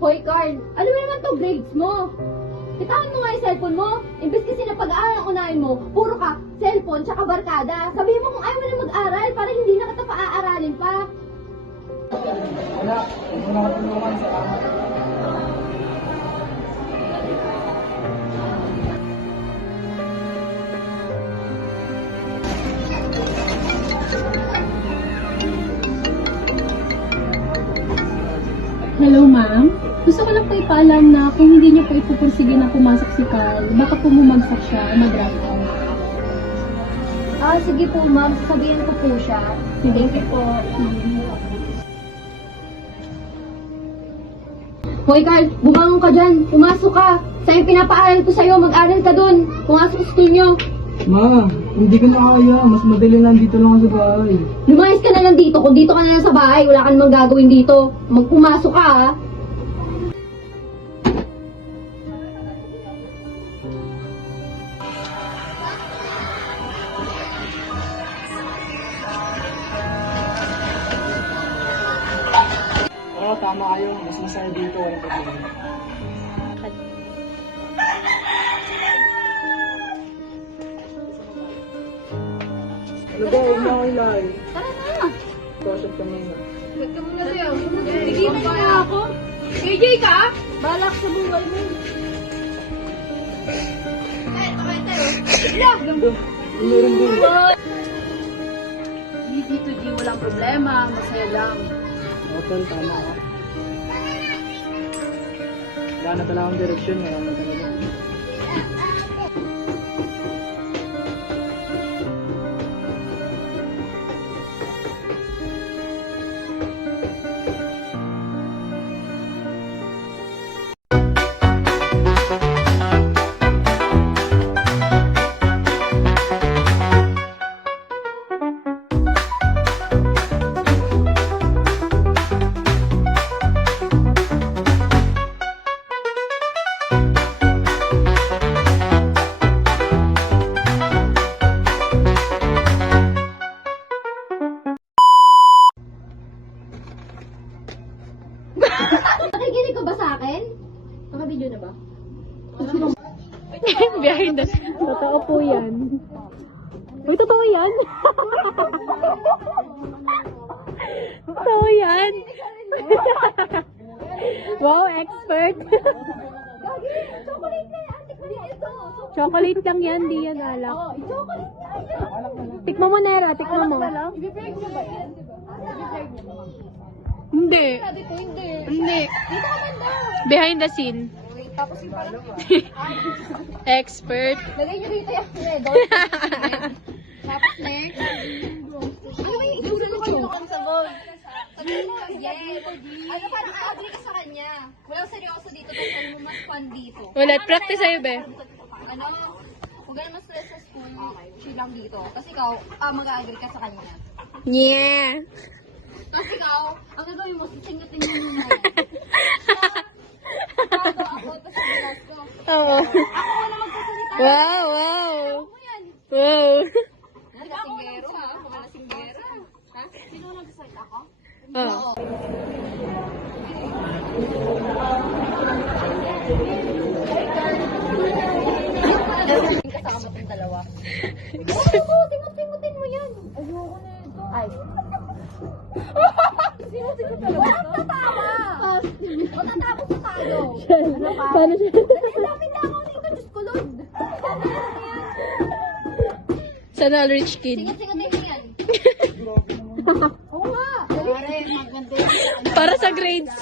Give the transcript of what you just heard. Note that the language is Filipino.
Hoy, Carl, ano ba naman to grades mo? Bitawan mo nga yung cellphone mo. Imbes kasi na pag-aaral ang unahin mo, puro ka, cellphone, tsaka barkada. Sabihin mo kung ayaw mo na mag-aral para hindi na kita pa-aaralin pa. Wala, hindi ko nakatulungan sa akin. Hello, ma'am. Gusto ko lang po ipaalam na kung hindi niyo po ipupursige na pumasok si Carl, baka po bumagsak siya o mag-drop out. Sige po, ma'am. Sasabihin ko po siya. Thank you po. Hoy, Carl, bumangon ka dyan. Pumasok ka. Sa'yo pinapaaral ko sa'yo. Mag-aral ka dun. Pumasok sa school nyo. Ma, hindi ko na kaya. Mas madali lang dito lang ako sa bahay. Lumayas ka na lang dito. Kung dito ka na lang sa bahay, wala ka namang gagawin dito. Magpumasok ka, ha? Oo, tama kayo. Mas masaya dito. Walang problema. Ano ba? Huwag na ako ilay. Tara na. Kausap ka muna. Wait ka muna sa'yo. Tigilan na ako. KJ ka? Balak sa buhay mo. Meron din. Hindi dito, G. Walang problema. Masaya lang. Open, tama ka. Wala na talagang direksyon. Wala na talaga. Nakikinig ka ba sa akin? Naka-video na ba? Behind the... Totoo po yan. Uy, totoo yan. Totoo yan. Wow, expert. Chocolate na yan. Tikman mo ito. Chocolate lang yan, di yan alak. Chocolate na yan. Tikman mo, Nera. Tikman mo. I-break mo ba yan? Hindi. Dito hindi. Hindi. Dito ka man daw. Behind the scene. Tapos yung parang, Expert. lagay nyo dito yung redor. Tapos next. Ano ba yung itusok ko yung sa gold? Sabi mo, yes. Ano parang agree ka sa kanya. Walang seryoso dito. Tapos ano mo mas fun dito. Wala, practice sa'yo, be. Ano? Huwag ka naman stress sa school. Chill lang dito. Kasi ikaw, mag-agree ka sa kanya. Yeah. Kasi ikaw, ang gagawin mo, sisinggatin mo muna yan. Bago ako, tapos bilas ko. Oo. Ako wala magsasalita. Wow, wow. Ako yan. Wow. Lasinggero ha? Mga lasinggero. Ha? Sino nagsasalita ako? Oh. Kasama tong dalawa. Oo, tingot-tingotin mo yan. Ayoko na ito. Ay. Sino talaga? Walang tatawa! Matatapos na tayo. Paano siya? Lapit na ako dito, Diyos ko, Lord. Sana all rich kid. Singat-singatin mo yan. Oo nga. Para sa grades.